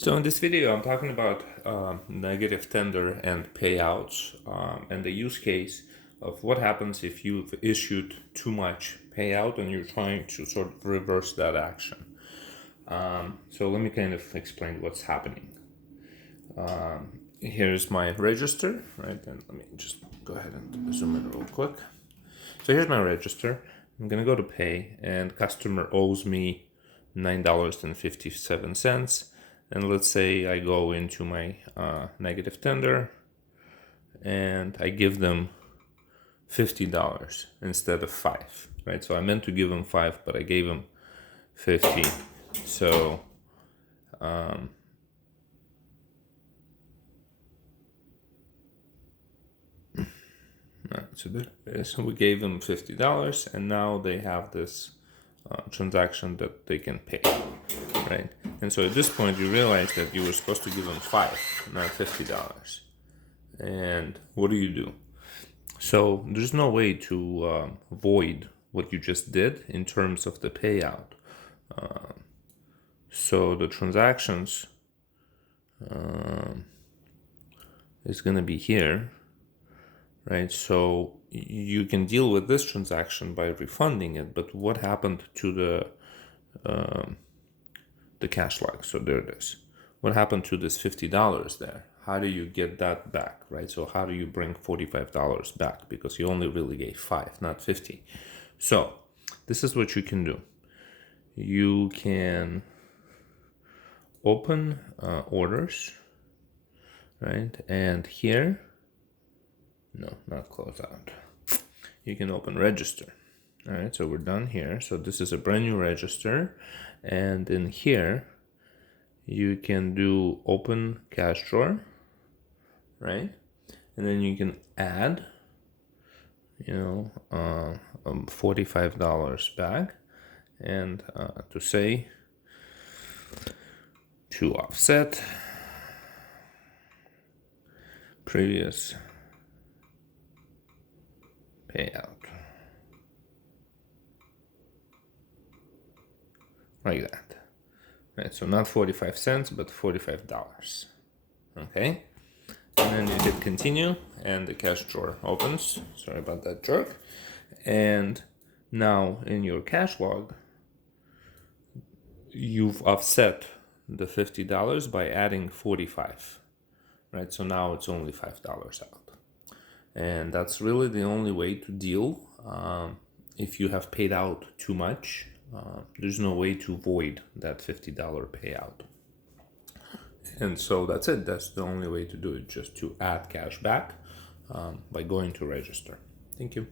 So in this video, I'm talking about negative tender and payouts and the use case of what happens if you've issued too much payout and you're trying to sort of reverse that action. So let me kind of explain what's happening. Here's my register, right? And let me just go ahead and zoom in real quick. So here's my register. I'm gonna go to pay, and customer owes me $9.57. And let's say I go into my negative tender and I give them $50 instead of $5, right? So I meant to give them $5, but I gave them $50. So so we gave them $50, and now they have this transaction that they can pay, right? And so at this point, you realize that you were supposed to give them $5, not $50. And what do? So there's no way to void what you just did in terms of the payout. So the transactions is going to be here, right? So you can deal with this transaction by refunding it, but what happened to the cash log? So there it is. What happened to this $50 there? How do you get that back, right? So how do you bring $45 back? Because you only really gave $5, not $50. So this is what you can do. You can open orders, right? And here, no, not close out. You can open register. All right, so we're done here. So this is a brand new register. And in here, you can do open cash drawer, right? And then you can add, $45 back, and to say to offset previous payout, like that, right? So not 45 cents, but $45. Okay, and then you hit continue, and the cash drawer opens. Sorry about that jerk. And now in your cash log, you've offset the $50 by adding 45, right? So now it's only $5 out. And that's really the only way to deal if you have paid out too much. There's no way to void that $50 payout. And so that's it. That's the only way to do it, just to add cash back by going to register. Thank you.